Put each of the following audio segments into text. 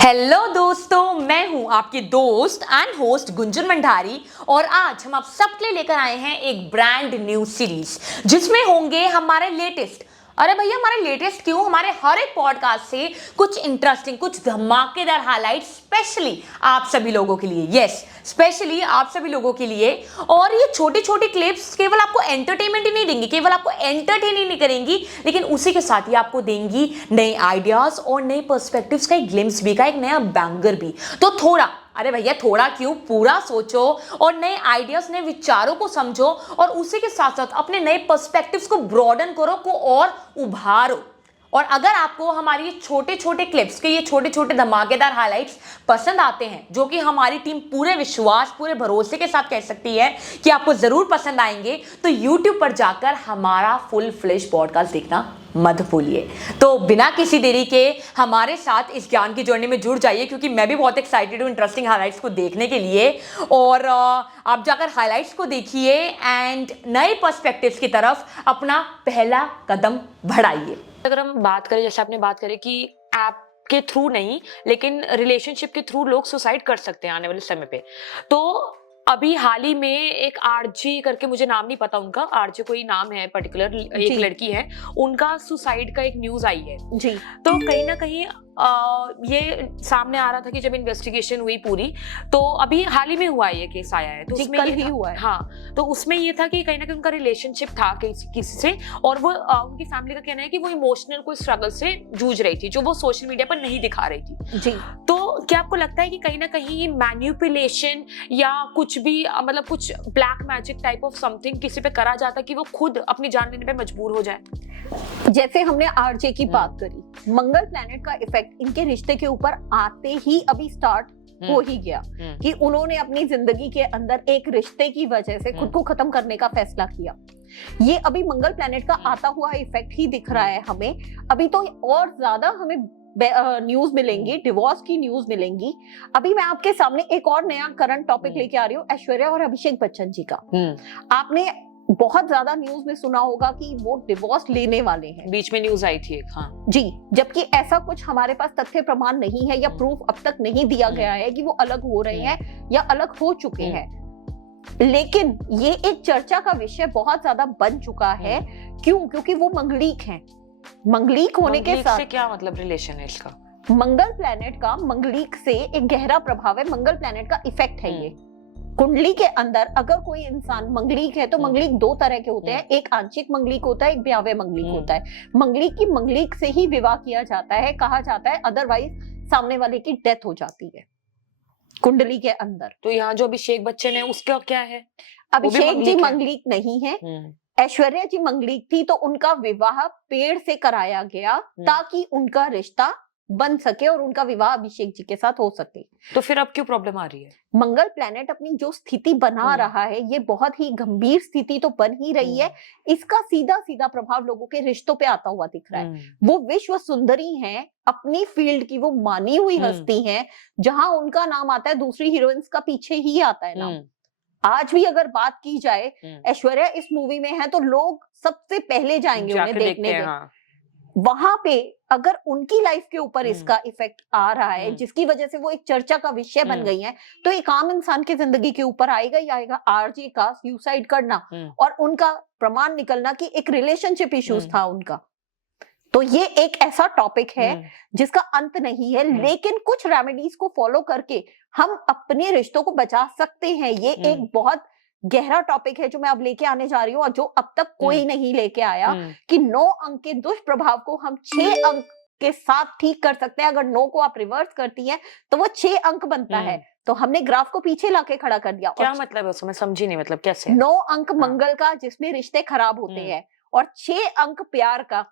Hello दोस्तों, मैं हूं आपकी दोस्त एंड होस्ट गुंजन मंडारी और आज हम आप सबके लिए लेकर आए हैं एक ब्रांड न्यू सीरीज जिसमें होंगे हमारे लेटेस्ट। अरे भैया, हमारे लेटेस्ट क्यों, हमारे हर एक पॉडकास्ट से कुछ इंटरेस्टिंग, कुछ धमाकेदार हाइलाइट स्पेशली आप सभी लोगों के लिए। यस, स्पेशली आप सभी लोगों के लिए। और ये छोटी छोटी क्लिप्स केवल आपको एंटरटेनमेंट ही नहीं देंगी, केवल आपको एंटरटेन ही नहीं करेंगी, लेकिन उसी के साथ ही आपको देंगी नए आइडियाज और नए पर्सपेक्टिव्स का एक ग्लिम्स भी, का एक नया बैंगर भी। तो थोड़ा, अरे भैया थोड़ा क्यों, पूरा सोचो और नए आइडियाज, नए विचारों को समझो और उसी के साथ साथ अपने नए पर्सपेक्टिव्स को ब्रॉडन करो, को और उभारो। और अगर आपको हमारी ये छोटे छोटे क्लिप्स के ये छोटे छोटे धमाकेदार हाइलाइट्स पसंद आते हैं, जो कि हमारी टीम पूरे विश्वास, पूरे भरोसे के साथ कह सकती है कि आपको जरूर पसंद आएंगे, तो YouTube पर जाकर हमारा फुल फ्लेश पॉडकास्ट देखना मत भूलिए। तो बिना किसी देरी के हमारे साथ इस ज्ञान की जर्नी में जुड़ जाइए, क्योंकि मैं भी बहुत एक्साइटेड हूँ इंटरेस्टिंग हाइलाइट्स को देखने के लिए। और आप जाकर हाइलाइट्स को देखिए एंड नए पर्सपेक्टिव्स की तरफ अपना पहला कदम बढ़ाइए। अगर हम बात करें, जैसे आपने बात करी कि ऐप के थ्रू नहीं लेकिन रिलेशनशिप के थ्रू लोग सुसाइड कर सकते हैं आने वाले समय पे, तो अभी हाल ही में एक आरजे करके, मुझे नाम नहीं पता उनका, आरजे कोई नाम है पर्टिकुलर, एक लड़की है, उनका सुसाइड का एक न्यूज आई है जी। तो कहीं ना कहीं ये सामने आ रहा था कि जब इन्वेस्टिगेशन हुई पूरी, तो अभी हाल ही में हुआ है, ये केस आया है, तो उसमें कल ही हुआ है। हाँ, तो उसमें ये था कि कहीं ना कहीं उनका रिलेशनशिप था किसी से, और वो उनकी फैमिली का कहना है कि वो इमोशनल कोई स्ट्रगल से जूझ रही थी, जो वो सोशल मीडिया पर नहीं दिखा रही थी जी। तो क्या आपको लगता है कि कहीं ना कहीं मैन्युपुलेशन या कुछ भी, मतलब कुछ black magic type of something किसी पे करा जाता कि वो खुद अपनी जान लेने पे मजबूर हो जाए? जैसे हमने आरजे की बात करी, मंगल प्लैनेट का इफेक्ट इनके रिश्ते के ऊपर आते ही अभी स्टार्ट हो ही गया कि उन्होंने अपनी जिंदगी के अंदर एक रिश्ते की वजह से खुद को खत्म करने का फैसला किया। ये अभी मंगल प्लैनेट का आता हुआ इफेक्ट ही दिख रहा है हमें। अभी तो और ज्यादा हमें न्यूज मिलेंगी, डिवोर्स की न्यूज मिलेंगी। अभी मैं आपके सामने एक और नया करंट टॉपिक लेके आ रही हूँ, ऐश्वर्या और अभिषेक बच्चन जी का। आपने बहुत ज्यादा न्यूज में सुना होगा कि वो डिवोर्स लेने वाले हैं, बीच में न्यूज आई थी एक। हाँ जी, जबकि ऐसा कुछ हमारे पास तथ्य प्रमाण नहीं है या प्रूफ अब तक नहीं दिया गया है कि वो अलग हो रहे हैं या अलग हो चुके हैं। लेकिन ये एक चर्चा का विषय बहुत ज्यादा बन चुका है। क्यों? क्योंकि वो मंगलीक हैं। मंगलीक होने के साथ से क्या मतलब रिलेशन है इसका? मंगल प्लैनेट का मंगलीक से एक गहरा प्रभाव है, मंगल प्लैनेट का इफेक्ट है ये। कुंडली के अंदर अगर कोई इंसान मंगलीक है तो मंगलीक दो तरह के होते हैं, एक आंशिक मंगलीक होता है, एक व्यावय मंगलीक होता है। मंगलीक की मंगलीक से ही विवाह किया जाता है, कहा जाता है, अदरवाइज सामने वाले की डेथ हो जाती है कुंडली के अंदर। तो यहाँ जो अभिषेक बच्चन है उसका क्या है? अभिषेक जी मंगलीक नहीं है, ऐश्वर्या जी मंगलीक थी, तो उनका विवाह पेड़ से कराया गया ताकि उनका रिश्ता बन सके और उनका विवाह अभिषेक जी के साथ हो सके। तो फिर अब क्यों प्रॉब्लम आ रही है? मंगल प्लैनेट अपनी जो स्थिति बना रहा है, ये बहुत ही गंभीर स्थिति तो बन ही रही है। इसका सीधा सीधा प्रभाव लोगों के रिश्तों पे आता हुआ दिख रहा है। वो विश्व सुंदरी हैं, अपनी फील्ड की वो मानी हुई हस्ती हैं, जहां उनका नाम आता है दूसरी हीरोइंस का पीछे ही आता है नाम। आज भी अगर बात की जाए, ऐश्वर्या इस मूवी में है तो लोग सबसे पहले जाएंगे उन्हें देखने के। वहां पे अगर उनकी लाइफ के ऊपर इसका इफेक्ट आ रहा है, जिसकी वजह से वो एक चर्चा का विषय बन गई है, तो एक आम इंसान की जिंदगी के ऊपर आएगा ही आएगा। आरजे का सुसाइड करना और उनका प्रमाण निकलना कि एक रिलेशनशिप इश्यूज था उनका, तो ये एक ऐसा टॉपिक है जिसका अंत नहीं है। लेकिन कुछ रेमेडीज को फॉलो करके हम अपने रिश्तों को बचा सकते हैं। ये एक बहुत गहरा टॉपिक है जो मैं अब लेके आने जा रही हूँ और जो अब तक कोई नहीं लेके आया, कि 9 अंक के दुष्प्रभाव को हम 6 अंक के साथ ठीक कर सकते हैं। अगर 9 को आप रिवर्स करती हैं तो वो 6 अंक बनता है। तो हमने ग्राफ को पीछे लाके खड़ा कर दिया। क्या मतलब है उसमें? मैं समझी नहीं, मतलब कैसे? 9 अंक मंगल का जिसमें रिश्ते खराब होते हैं, और 6 अंक प्यार का,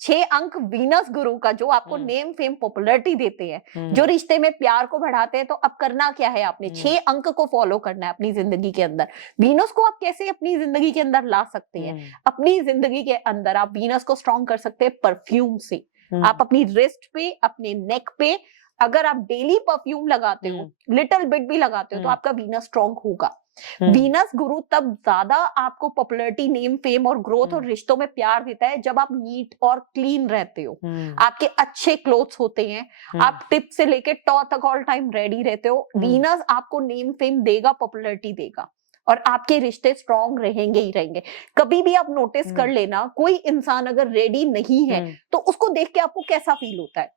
6 अंक वीनस गुरु का जो आपको नेम फेम पॉपुलैरिटी देते हैं, जो रिश्ते में प्यार को बढ़ाते हैं। तो अब करना क्या है, आपने 6 अंक को फॉलो करना है अपनी जिंदगी के अंदर। वीनस को आप कैसे अपनी जिंदगी के अंदर ला सकते हैं? अपनी जिंदगी के अंदर आप वीनस को स्ट्रॉन्ग कर सकते हैं परफ्यूम से। आप अपनी रिस्ट पे, अपने नेक पे अगर आप डेली परफ्यूम लगाते हो, लिटिल बिट भी लगाते हो, तो आपका वीनस स्ट्रांग होगा। वीनस गुरु तब ज्यादा आपको पॉपुलैरिटी, नेम, फेम और ग्रोथ और रिश्तों में प्यार देता है जब आप नीट और क्लीन रहते हो, आपके अच्छे क्लोथ्स होते हैं, आप टिप से लेके टॉ तक ऑल टाइम रेडी रहते हो। वीनस आपको नेम, फेम देगा, पॉपुलैरिटी देगा और आपके रिश्ते स्ट्रांग रहेंगे ही रहेंगे। कभी भी आप नोटिस कर लेना, कोई इंसान अगर रेडी नहीं है तो उसको देख के आपको कैसा फील होता है?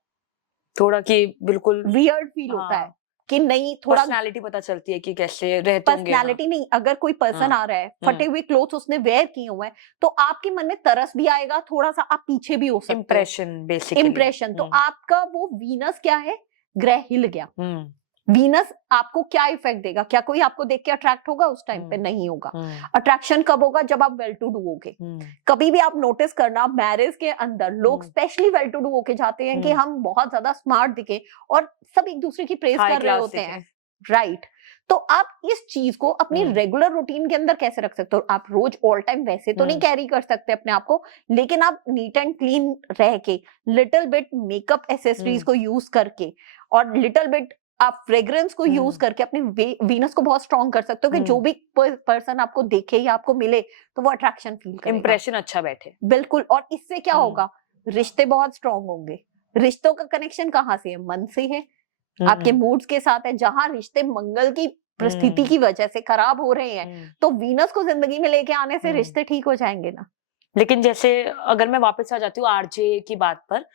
थोड़ा कि बिल्कुल वियर्ड फील होता है कि नहीं, थोड़ा पर्सनालिटी पता चलती है कि कैसे रहते होंगे। पर्सनालिटी नहीं, अगर कोई पर्सन आ रहा है, फटे हुए क्लोथ्स उसने वेयर किए हुए हैं, तो आपके मन में तरस भी आएगा, थोड़ा सा आप पीछे भी हो सकते हो। Impression, basically impression. तो आपका वो वीनस क्या है, ग्रह हिल गया। वीनस आपको क्या इफेक्ट देगा? क्या कोई आपको देख के अट्रैक्ट होगा उस टाइम पे? नहीं होगा। अट्रैक्शन कब होगा? जब आप वेल टू डू होगे। कभी भी आप नोटिस करना, मैरिज के अंदर लोग स्पेशली वेल टू डू होके जाते हैं कि हम बहुत ज्यादा स्मार्ट दिखे और सब एक दूसरे की प्रेज कर रहे होते हैं, राइट? तो आप इस चीज को अपनी रेगुलर रूटीन के अंदर कैसे रख सकते हो? आप रोज ऑल टाइम वैसे तो नहीं कैरी कर सकते अपने आप को, लेकिन आप नीट एंड क्लीन रह के, लिटिल बिट मेकअप एसेसरीज को यूज करके और लिटिल बिट आप फ्रेग्रेंस को यूज करके अपने वीनस को बहुत स्ट्रॉन्ग कर सकते हो कि जो भी पर्सन आपको देखे या आपको मिले तो वो अट्रैक्शन फील करेगा, इंप्रेशन अच्छा बैठे। बिल्कुल। और इससे क्या होगा? रिश्ते बहुत स्ट्रॉन्ग होंगे। रिश्तों का कनेक्शन कहाँ से है? मन से है, आपके मूड्स के साथ है। जहां रिश्ते मंगल की परिस्थिति की वजह से खराब हो रहे हैं, तो वीनस को जिंदगी में लेके आने से रिश्ते ठीक हो जाएंगे ना। लेकिन जैसे अगर मैं वापस आ जाती हूँ आरजे की बात पर,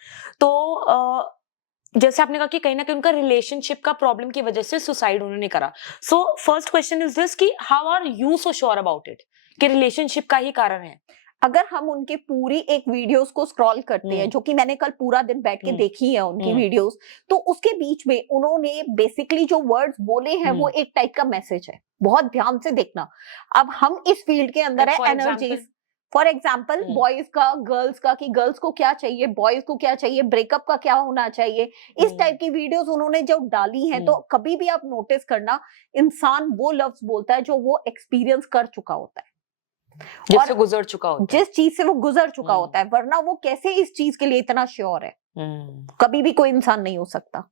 तो जैसे आपने कहा कि कहीं ना कहीं उनका रिलेशनशिप का प्रॉब्लम की वजह से सुसाइड उन्होंने करा। So first question is this कि how are you so sure about it कि रिलेशनशिप का ही कारण है? अगर हम उनके पूरी एक वीडियोस को स्क्रॉल करते हैं, जो कि मैंने कल पूरा दिन बैठ के देखी है उनकी वीडियोस, तो उसके बीच में उन्होंने बेसिकली जो वर्ड्स बोले हैं वो एक टाइप का मैसेज है। बहुत ध्यान से देखना। अब हम इस फील्ड के अंदर है एनर्जीज, फॉर एग्जाम्पल बॉयज का, गर्ल्स का, कि गर्ल्स को क्या चाहिए, बॉयज को क्या चाहिए, ब्रेकअप का क्या होना चाहिए, इस टाइप की वीडियोस उन्होंने जो डाली हैं। तो कभी भी आप नोटिस करना, इंसान वो लफ्ज बोलता है जो वो एक्सपीरियंस कर चुका होता है, जिससे गुजर चुका होता है, जिस चीज से वो गुजर चुका होता है। वरना वो कैसे इस चीज के लिए इतना श्योर है? कभी भी कोई इंसान नहीं हो सकता।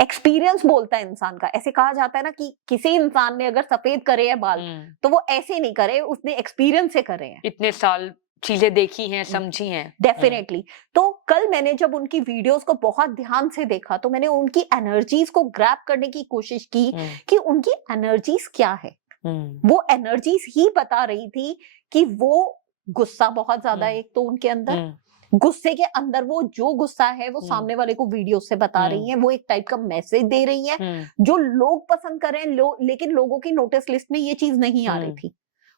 एक्सपीरियंस बोलता है इंसान का। ऐसे कहा जाता है ना कि किसी इंसान ने अगर सफेद करे हैं बाल, तो वो ऐसे नहीं करे, उसने एक्सपीरियंस से करे हैं, इतने साल चीजें देखी हैं, समझी हैं। डेफिनेटली। तो कल मैंने जब उनकी वीडियोस को बहुत ध्यान से देखा, तो मैंने उनकी एनर्जीज को ग्रैब करने की कोशिश की कि उनकी एनर्जीज क्या है। वो एनर्जीज ही बता रही थी कि वो गुस्सा बहुत ज्यादा है, एक तो उनके अंदर, गुस्से के अंदर वो जो गुस्सा है वो सामने वाले को वीडियो से बता रही हैं, वो एक टाइप का मैसेज दे रही हैं जो लोग पसंद कर रहे हैं, लेकिन लोगों की नोटिस लिस्ट में ये चीज नहीं आ रही थी।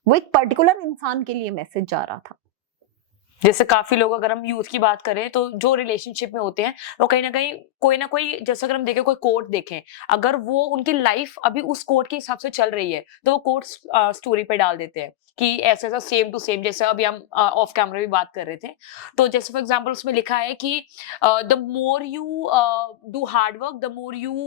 वो एक पर्टिकुलर इंसान के लिए मैसेज जा रहा था। जैसे काफी लोग, अगर हम यूथ की बात करें, तो जो रिलेशनशिप में होते हैं वो कहीं ना कोई, जैसे अगर हम देखें, कोई कोट देखें, अगर वो उनकी लाइफ अभी उस कोट के हिसाब से चल रही है तो वो कोट स्टोरी पे डाल देते हैं कि ऐसा ऐसा सेम टू सेम। जैसे अभी हम ऑफ कैमरा भी बात कर रहे थे, तो जैसे फॉर एग्जांपल उसमें लिखा है कि the more you do hard work, the more you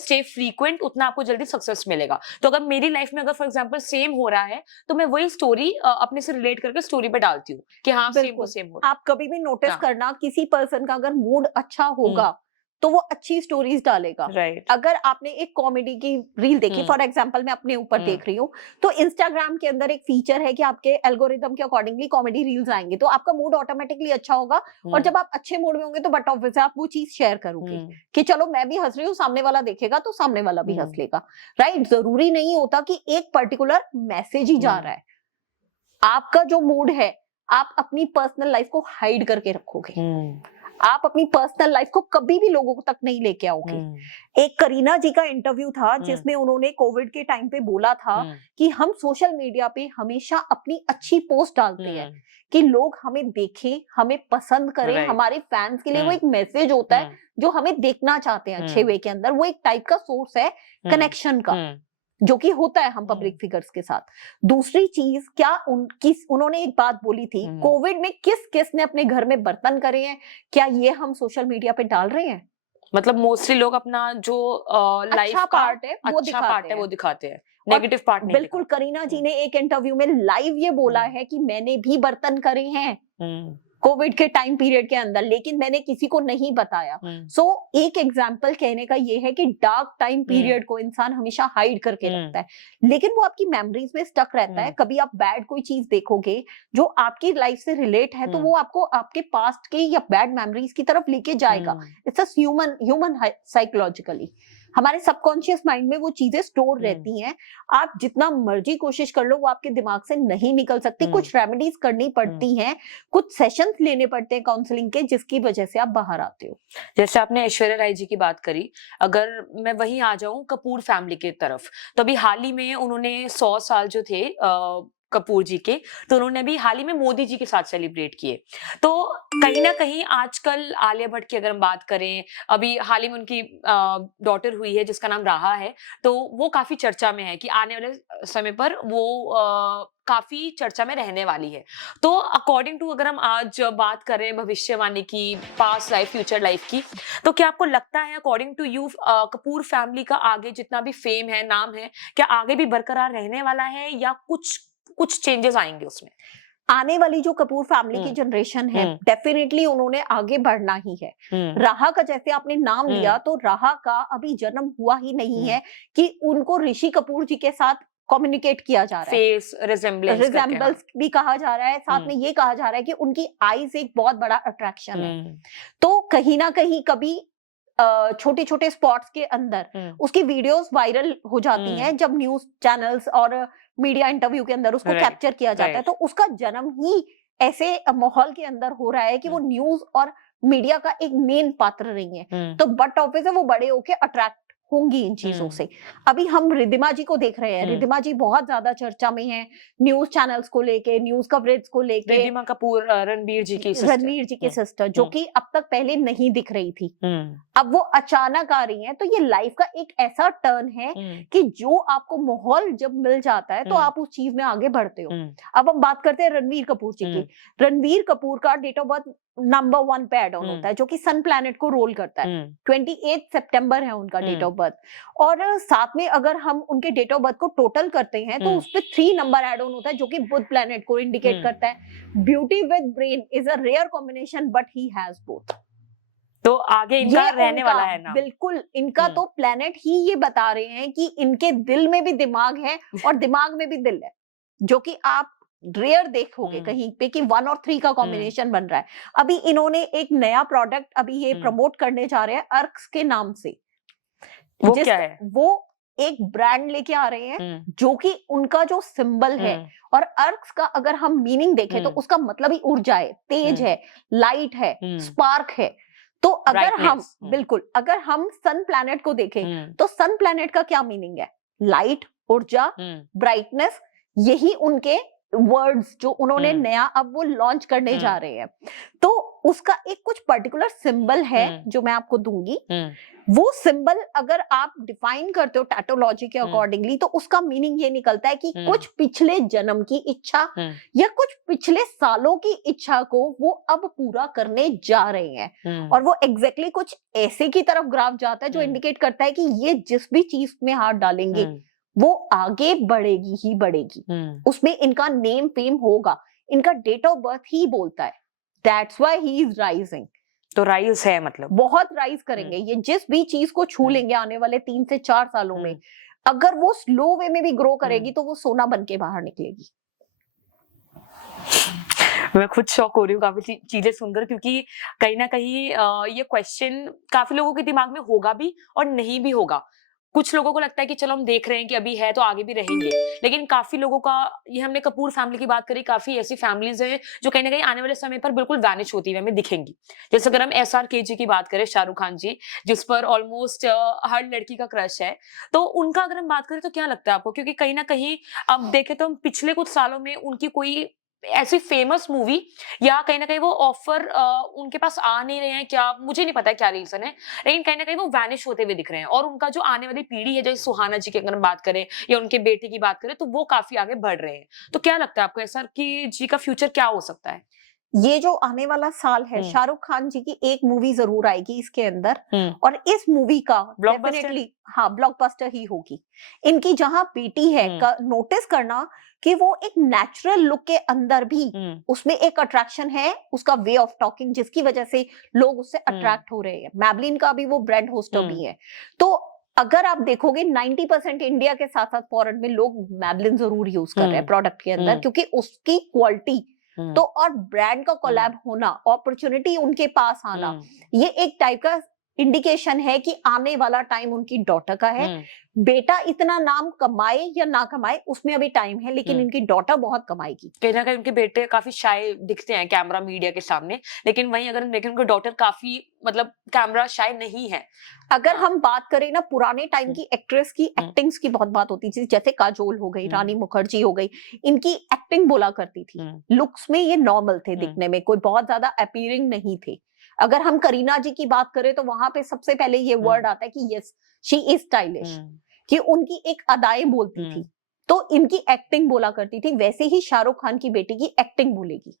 stay frequent, उतना आपको जल्दी सक्सेस मिलेगा। तो अगर मेरी लाइफ में अगर फॉर एग्जांपल सेम हो रहा है, तो मैं वही स्टोरी अपने से रिलेट करके स्टोरी पे डालती हूँ कि हाँ सेम टू सेम हो रहा है। आप कभी भी नोटिस करना, किसी पर्सन का अगर मूड अच्छा होगा तो वो अच्छी स्टोरीज डालेगा। अगर आपने एक कॉमेडी की रील देखी, फॉर एग्जांपल मैं अपने ऊपर देख रही हूँ, तो इंस्टाग्राम के अंदर एक फीचर है कि आपके एल्गोरिदम के अकॉर्डिंगली कॉमेडी रील्स आएंगे, तो आपका मूड ऑटोमेटिकली अच्छा होगा। और जब आप अच्छे मूड में होंगे तो बट ऑब्वियसली आप वो चीज शेयर करोगे कि चलो मैं भी हंस रही हूँ, सामने वाला देखेगा तो सामने वाला भी हंस लेगा, राइट? जरूरी नहीं होता कि एक पर्टिकुलर मैसेज ही जा रहा है। आपका जो मूड है, आप अपनी पर्सनल लाइफ को हाइड करके रखोगे, आप अपनी पर्सनल लाइफ को कभी भी लोगों तक नहीं लेके आओगे। एक करीना जी का इंटरव्यू था जिसमें उन्होंने कोविड के टाइम पे बोला था कि हम सोशल मीडिया पे हमेशा अपनी अच्छी पोस्ट डालते हैं कि लोग हमें देखें, हमें पसंद करें, हमारे फैंस के लिए वो एक मैसेज होता है जो हमें देखना चाहते हैं अच्छे वे के अंदर। वो एक टाइप का सोर्स है कनेक्शन का, जो कि होता है हम पब्लिक फिगर्स के साथ। दूसरी चीज, क्या उन्होंने एक बात बोली थी, कोविड में किस ने अपने घर में बर्तन करे हैं, क्या ये हम सोशल मीडिया पे डाल रहे हैं? मतलब मोस्टली लोग अपना जो लाइफ अच्छा का पार्ट है वो दिखाते हैं, नेगेटिव पार्ट नहीं। बिल्कुल, करीना जी ने एक इंटरव्यू में लाइव ये बोला है कि मैंने भी बर्तन करे हैं, कोविड के टाइम पीरियड के अंदर, लेकिन मैंने किसी को नहीं बताया। सो एक एग्जाम्पल कहने का ये है कि डार्क टाइम पीरियड को इंसान हमेशा हाइड करके रखता है, लेकिन वो आपकी मेमोरीज में स्टक रहता है। कभी आप बैड कोई चीज देखोगे जो आपकी लाइफ से रिलेट है, तो वो आपको आपके पास्ट के या बैड मेमोरीज की तरफ लेके जाएगा। इट्स अ ह्यूमन साइकोलॉजिकली हमारे सबकॉन्शियस माइंड में वो चीजें स्टोर रहती हैं। आप जितना मर्जी कोशिश कर लो, वो आपके दिमाग से नहीं निकल सकती। कुछ रेमेडीज करनी पड़ती हैं, कुछ सेशंस लेने पड़ते हैं काउंसलिंग के, जिसकी वजह से आप बाहर आते हो। जैसे आपने ऐश्वर्या राय जी की बात करी, अगर मैं वहीं आ जाऊं कपूर फैमिली की तरफ, तो अभी हाल ही में उन्होंने 100 साल जो थे कपूर जी के, तो उन्होंने अभी हाल ही में मोदी जी के साथ सेलिब्रेट किए। तो कहीं ना कहीं आजकल आलिया भट्ट की अगर हम बात करें, अभी हाल ही में उनकी डॉटर हुई है जिसका नाम राहा है, तो वो काफी चर्चा में है कि आने वाले समय पर वो काफी चर्चा में रहने वाली है। तो अकॉर्डिंग टू अगर हम आज बात करें भविष्यवाणी की, पास्ट लाइफ फ्यूचर लाइफ की, तो क्या आपको लगता है according to you Kapoor family का आगे जितना भी फेम है, नाम है, क्या आगे भी बरकरार रहने वाला है या कुछ चेंजेस आएंगे उसमें? आने वाली जो कपूर फैमिली की जनरेशन है, डेफिनेटली उन्होंने आगे बढ़ना ही है। राहा का जैसे आपने नाम लिया, तो राहा का अभी जन्म हुआ ही नहीं है कि उनको ऋषि कपूर जी के साथ कम्युनिकेट किया जा रहा है। फेस रिजेम्बल्स भी कहा जा रहा है, साथ में ये कहा जा रहा है कि उनकी आईज एक बहुत बड़ा अट्रैक्शन है। तो कहीं ना कहीं कभी छोटे छोटे स्पॉट्स के अंदर उसकी वीडियोस वायरल हो जाती हैं, जब न्यूज चैनल्स और मीडिया इंटरव्यू के अंदर उसको कैप्चर किया जाता है। तो उसका जन्म ही ऐसे माहौल के अंदर हो रहा है कि वो न्यूज और मीडिया का एक मेन पात्र रही है। तो बट ऑफिस है, वो बड़े होके अट्रैक्ट होंगी इन चीजों से। अभी हम रिद्धिमा जी को देख रहे हैं, रिद्धिमा जी बहुत ज्यादा चर्चा में हैं, न्यूज चैनल्स को लेके, न्यूज कवरेज को लेके। रिद्धिमा कपूर रणवीर जी की सिस्टर जो कि अब तक पहले नहीं दिख रही थी, अब वो अचानक आ रही हैं। तो ये लाइफ का एक ऐसा टर्न है कि जो आपको माहौल जब मिल जाता है तो आप उस चीज में आगे बढ़ते हो। अब हम बात करते हैं रणवीर कपूर जी की। रणवीर कपूर का डेट ऑफ बर्थ नंबर 1 पे एड ऑन होता है, जो कि सन प्लैनेट को रोल करता है। 28 सितंबर है उनका डेट ऑफ बर्थ। और साथ में अगर हम उनके डेट ऑफ बर्थ को टोटल करते हैं तो उस पे 3 नंबर एड ऑन होता है, जो कि बुध प्लैनेट को इंडिकेट करता है। Beauty with brain is a rare combination, but he has both. तो आगे इनका रहने वाला है ना? बिल्कुल, इनका तो प्लैनेट ही ये बता रहे हैं कि इनके दिल में भी दिमाग है और दिमाग में भी दिल है, जो कि आप रेयर देखोगे कहीं पे कि 1 और 3 का कॉम्बिनेशन बन रहा है। अभी इन्होंने एक नया प्रोडक्ट अभी ये प्रमोट करने जा रहे हैं अर्क्स के नाम से। वो क्या है? वो एक ब्रांड लेके आ रहे हैं जो कि उनका जो सिंबल है, और अर्क्स का अगर हम मीनिंग देखें तो उसका मतलब ही ऊर्जा है, तेज है, लाइट है, स्पार्क है। तो अगर हम बिल्कुल अगर हम सन प्लैनेट को देखें तो सन प्लैनेट का क्या मीनिंग है? लाइट, ऊर्जा, ब्राइटनेस। यही उनके वर्ड्स जो उन्होंने नया अब वो लॉन्च करने जा रहे हैं। तो उसका एक कुछ पर्टिकुलर सिंबल है जो मैं आपको दूंगी। वो सिंबल अगर आप डिफाइन करते हो टैटोलॉजी के अकॉर्डिंगली, तो उसका मीनिंग ये निकलता है कि कुछ पिछले जन्म की इच्छा या कुछ पिछले सालों की इच्छा को वो अब पूरा करने जा रहे हैं। और वो एग्जैक्टली कुछ ऐसे की तरफ ग्राफ जाता है जो इंडिकेट करता है कि ये जिस भी चीज में हाथ डालेंगे वो आगे बढ़ेगी ही बढ़ेगी। उसमें इनका नेम फेम होगा, इनका डेट ऑफ बर्थ ही बोलता है। That's why he is rising. तो राइज है, मतलब बहुत राइज करेंगे ये, जिस भी चीज को छू लेंगे आने वाले 3 से 4 सालों में। अगर वो स्लो वे में भी ग्रो करेगी तो वो सोना बन के बाहर निकलेगी। मैं खुद शॉक हो रही हूँ काफी चीजें सुनकर, क्योंकि कहीं ना कहीं ये क्वेश्चन काफी लोगों के दिमाग में होगा भी और नहीं भी होगा। कुछ लोगों को लगता है कि चलो हम देख रहे हैं कि अभी है तो आगे भी रहेंगे, लेकिन काफी लोगों का, ये हमने कपूर फैमिली की बात करी, काफी ऐसी फैमिलीज हैं जो कहीं ना कहीं आने वाले समय पर बिल्कुल वैनिश होती हुई हमें दिखेंगी। जैसे अगर हम SRK जी की बात करें, शाहरुख खान जी, जिस पर ऑलमोस्ट हर लड़की का क्रश है, तो उनका अगर हम बात करें तो क्या लगता है आपको? क्योंकि कहीं ना कहीं अब देखें तो हम पिछले कुछ सालों में उनकी कोई ऐसी फेमस मूवी या कहीं ना कहीं वो ऑफर उनके पास आ नहीं रहे हैं, क्या मुझे नहीं पता है क्या रीजन है, लेकिन कहीं ना कहीं वो वैनिश होते हुए दिख रहे हैं। और उनका जो आने वाली पीढ़ी है, जैसे सुहाना जी की अगर हम बात करें या उनके बेटे की बात करें, तो वो काफी आगे बढ़ रहे हैं। तो क्या लगता है आपको SRK जी का फ्यूचर क्या हो सकता है? ये जो आने वाला साल है, शाहरुख खान जी की एक मूवी जरूर आएगी इसके अंदर, और इस मूवी का ब्लॉकबस्टर? डेफिनेटली हाँ ब्लॉकबस्टर ही होगी। इनकी जहां बेटी है नोटिस करना कि वो एक नेचुरल लुक के अंदर भी उसमें एक अट्रैक्शन है, उसका वे ऑफ टॉकिंग, जिसकी वजह से लोग उससे अट्रैक्ट हो रहे हैं। मैबलिन का भी वो ब्रांड होस्टर भी है। तो अगर आप देखोगे 90% इंडिया के साथ साथ फॉरेन में लोग मैबलिन जरूर यूज कर रहे हैं प्रोडक्ट के अंदर, क्योंकि उसकी क्वालिटी तो और ब्रांड का कोलैब होना, अपॉर्चुनिटी उनके पास आना, ये एक टाइप का इंडिकेशन है कि आने वाला टाइम उनकी डॉटर का है। बेटा इतना नाम कमाए या ना कमाए उसमें अभी टाइम है, लेकिन इनकी डॉटर बहुत कमाएगी। कहीं ना कहीं उनके बेटे काफी शाय दिखते हैं कैमरा मीडिया के सामने, लेकिन वहीं अगर हम देखें उनकी डॉटर काफी मतलब कैमरा शाय नहीं है। अगर हम बात करें ना पुराने टाइम की एक्ट्रेस की एक्टिंग्स की बहुत बात होती थी, जैसे काजोल हो गई, रानी मुखर्जी हो गई, इनकी एक्टिंग बोला करती थी। लुक्स में ये नॉर्मल थे दिखने में, कोई बहुत ज्यादा अपीयरिंग नहीं थे। अगर हम करीना जी की बात करें तो वहां पे सबसे पहले ये वर्ड आता है कि यस शी इज स्टाइलिश, कि उनकी एक अदाएं बोलती थी, तो इनकी एक्टिंग बोला करती थी। वैसे ही शाहरुख खान की बेटी की एक्टिंग बोलेगी।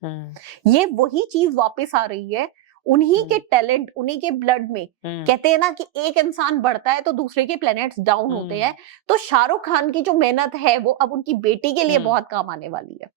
ये वही चीज वापस आ रही है, उन्हीं के टैलेंट, उन्हीं के ब्लड में। कहते हैं ना कि एक इंसान बढ़ता है तो दूसरे के प्लैनेट्स डाउन होते हैं। तो शाहरुख खान की जो मेहनत है वो अब उनकी बेटी के लिए बहुत काम आने वाली है।